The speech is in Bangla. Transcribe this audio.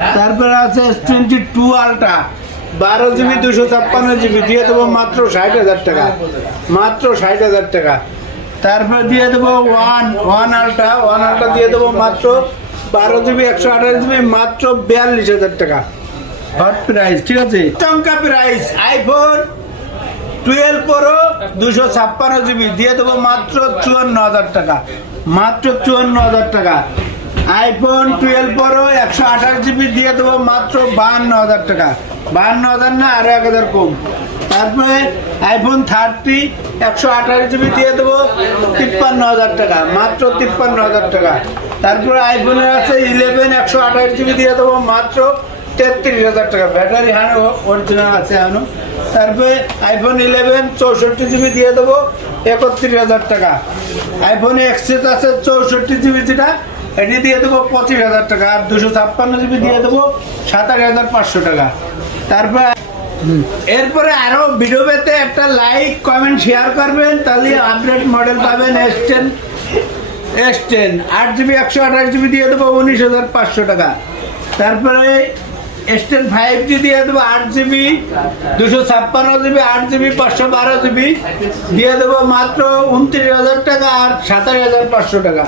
তারপরে আছে S22 আলট্রা 12 GB 256 GB দিয়ে দেবো মাত্র 60,000 টাকা, মাত্র 60,000 টাকা। তারপরে দিয়ে দেবো ওয়ান আলট্রা দিয়ে দেবো মাত্র 12 GB 128 GB মাত্র 42,000 টাকা হট প্রাইস, ঠিক আছে। টঙ্কা প্রাইস আইফোন 12 Pro 256 GB দিয়ে দেবো মাত্র 54,000 টাকা, মাত্র 54,000 টাকা। আইফোন 12 Pro 128 GB দিয়ে দেবো মাত্র 52,000 টাকা, 52,000 না আরো 1,000 কম। তারপরে আইফোন 30 128 GB দিয়ে দেবো 53,000 টাকা, মাত্র 53,000 টাকা। তারপরে আইফোনের আছে 11 128 GB দিয়ে দেবো মাত্র 33,000 টাকা, ব্যাটারি অরিজিনাল আছে এখনো। তারপরে আইফোন 11 64 GB দিয়ে দেবো 31,000 টাকা। আইফোন এক্সেস আছে 64 GB যেটা, এটি দিয়ে দেবো 25,000 টাকা। আর 256 GB দিয়ে দেবো 27,500 টাকা। তারপর এরপরে আরো ভিডিও পেতে একটা লাইক কমেন্ট শেয়ার করবেন, তাহলে আপডেট মডেল পাবেন। S10 8 GB 128 GB দিয়ে দেবো 19,500 টাকা। তারপরে S10 5G দিয়ে দেবো 8 GB 256 GB 8 GB 512 GB দিয়ে দেবো মাত্র 29,000 টাকা আর 27,500 টাকা।